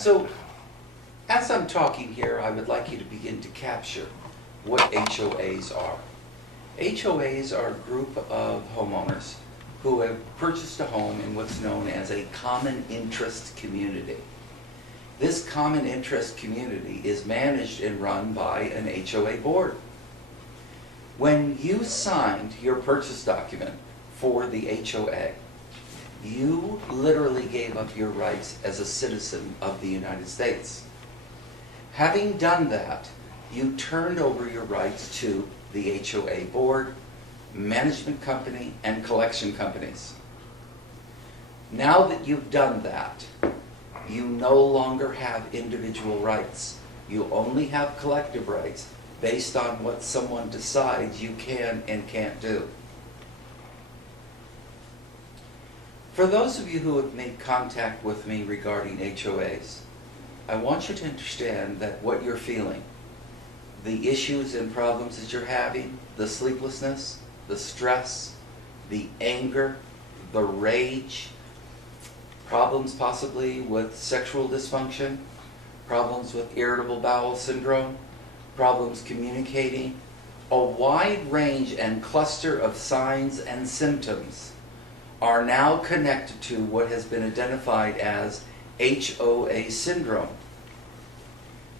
So, as I'm talking here, I would like you to begin to capture what HOAs are. HOAs are a group of homeowners who have purchased a home in what's known as a common interest community. This common interest community is managed and run by an HOA board. When you signed your purchase document for the HOA, you literally gave up your rights as a citizen of the United States. Having done that, you turned over your rights to the HOA board, management company, and collection companies. Now that you've done that, you no longer have individual rights. You only have collective rights based on what someone decides you can and can't do. For those of you who have made contact with me regarding HOAs, I want you to understand that what you're feeling, the issues and problems that you're having, the sleeplessness, the stress, the anger, the rage, problems possibly with sexual dysfunction, problems with irritable bowel syndrome, problems communicating, a wide range and cluster of signs and symptoms are now connected to what has been identified as HOA syndrome.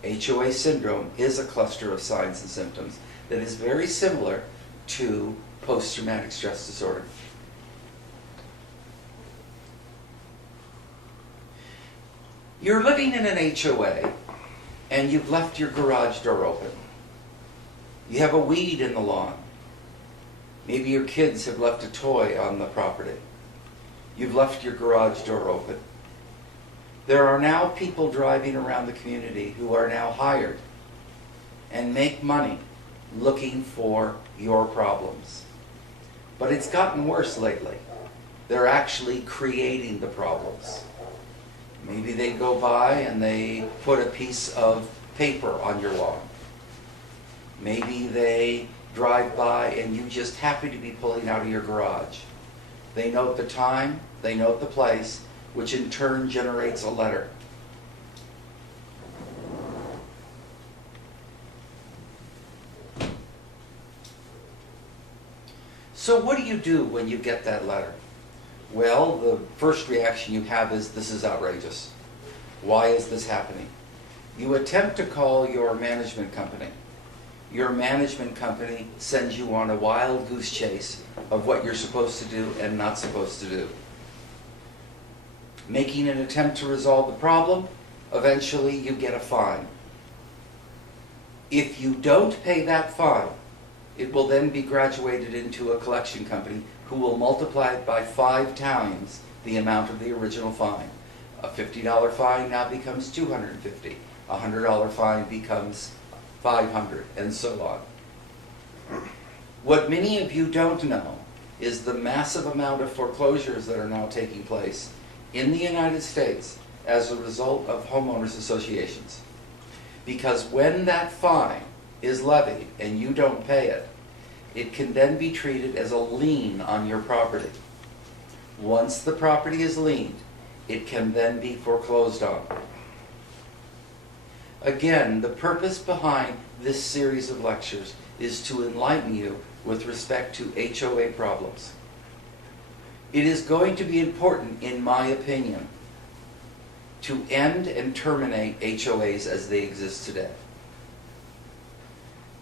HOA syndrome is a cluster of signs and symptoms that is very similar to post-traumatic stress disorder. You're living in an HOA and you've left your garage door open. You have a weed in the lawn. Maybe your kids have left a toy on the property. You've left your garage door open. There are now people driving around the community who are now hired and make money looking for your problems. But it's gotten worse lately. They're actually creating the problems. Maybe they go by and they put a piece of paper on your lawn. Maybe they drive by and you just happen to be pulling out of your garage. They note the time, they note the place, which in turn generates a letter. So what do you do when you get that letter? Well, the first reaction you have is, this is outrageous. Why is this happening? You attempt to call your management company. Your management company sends you on a wild goose chase of what you're supposed to do and not supposed to do. Making an attempt to resolve the problem, eventually you get a fine. If you don't pay that fine, it will then be graduated into a collection company who will multiply it by 5 times the amount of the original fine. A $50 fine now becomes $250. A $100 fine becomes $500, and so on. What many of you don't know is the massive amount of foreclosures that are now taking place in the United States as a result of homeowners associations. Because when that fine is levied and you don't pay it, it can then be treated as a lien on your property. Once the property is liened, it can then be foreclosed on. Again, the purpose behind this series of lectures is to enlighten you with respect to HOA problems. It is going to be important, in my opinion, to end and terminate HOAs as they exist today.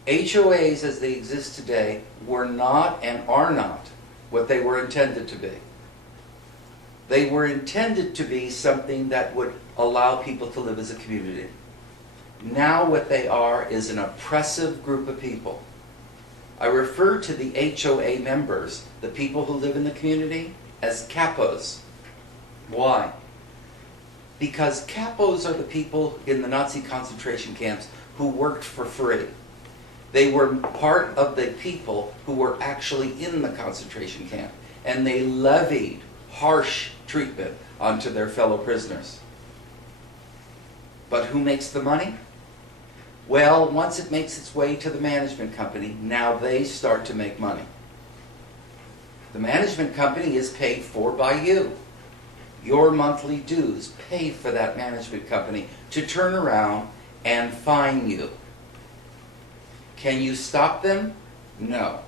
HOAs as they exist today were not and are not what they were intended to be. They were intended to be something that would allow people to live as a community. Now what they are is an oppressive group of people. I refer to the HOA members, the people who live in the community, as capos. Why? Because capos are the people in the Nazi concentration camps who worked for free. They were part of the people who were actually in the concentration camp, and they levied harsh treatment onto their fellow prisoners. But who makes the money? Well, once it makes its way to the management company, now they start to make money. The management company is paid for by you. your monthly dues pay for that management company to turn around and fine you. Can you stop them? No.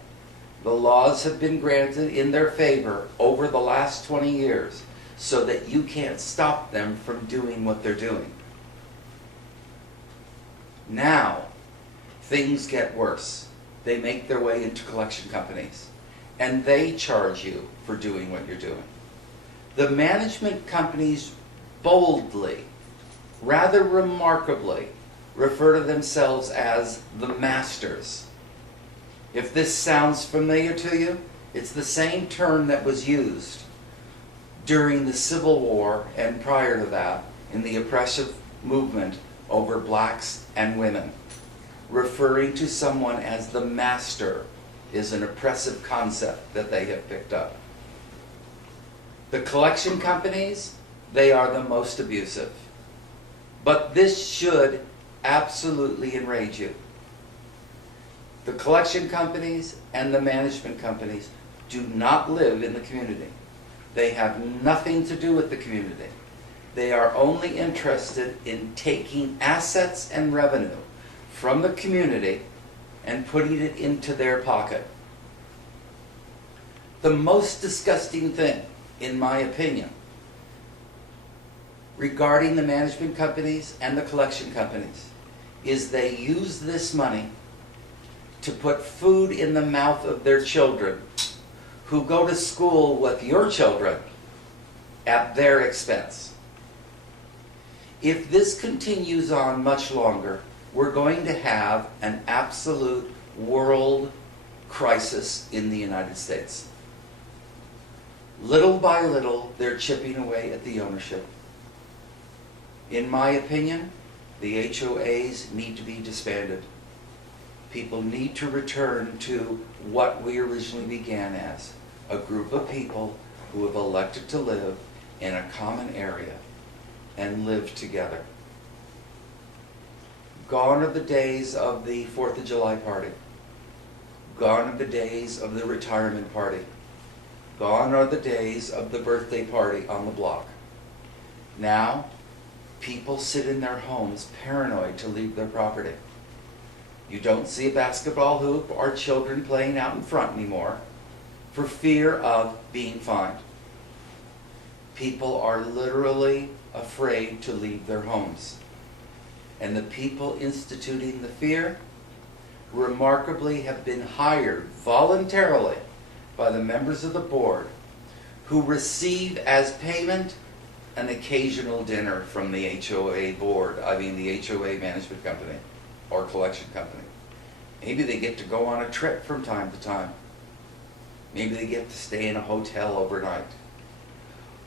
The laws have been granted in their favor over the last 20 years so that you can't stop them from doing what they're doing. Now, things get worse. They make their way into collection companies, and they charge you for doing what you're doing. The management companies boldly, rather remarkably, refer to themselves as the masters. If this sounds familiar to you, it's the same term that was used during the Civil War and prior to that in the oppressive movement over blacks and women. Referring to someone as the master is an oppressive concept that they have picked up. The collection companies, they are the most abusive. But this should absolutely enrage you. The collection companies and the management companies do not live in the community. They have nothing to do with the community. They are only interested in taking assets and revenue from the community and putting it into their pocket. The most disgusting thing, in my opinion, regarding the management companies and the collection companies is they use this money to put food in the mouth of their children who go to school with your children at their expense. If this continues on much longer, we're going to have an absolute world crisis in the United States. Little by little, they're chipping away at the ownership. In my opinion, the HOAs need to be disbanded. People need to return to what we originally began as, a group of people who have elected to live in a common area and live together. Gone are the days of the 4th of July party. Gone are the days of the retirement party. Gone are the days of the birthday party on the block. Now, people sit in their homes paranoid to leave their property. You don't see a basketball hoop or children playing out in front anymore for fear of being fined. People are literally afraid to leave their homes. And the people instituting the fear remarkably have been hired voluntarily by the members of the board who receive as payment an occasional dinner from the HOA board, the HOA management company or collection company. Maybe they get to go on a trip from time to time. Maybe they get to stay in a hotel overnight.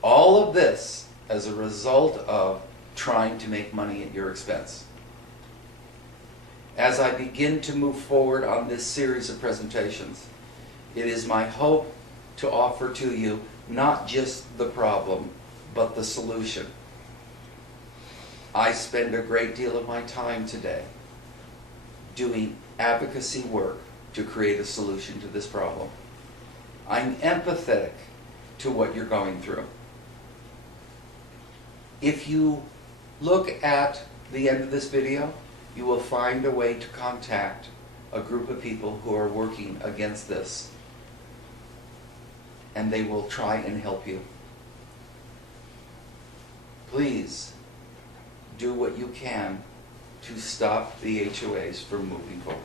All of this as a result of trying to make money at your expense. As I begin to move forward on this series of presentations, it is my hope to offer to you not just the problem, but the solution. I spend a great deal of my time today doing advocacy work to create a solution to this problem. I'm empathetic to what you're going through. If you look at the end of this video, you will find a way to contact a group of people who are working against this, and they will try and help you. Please do what you can to stop the HOAs from moving forward.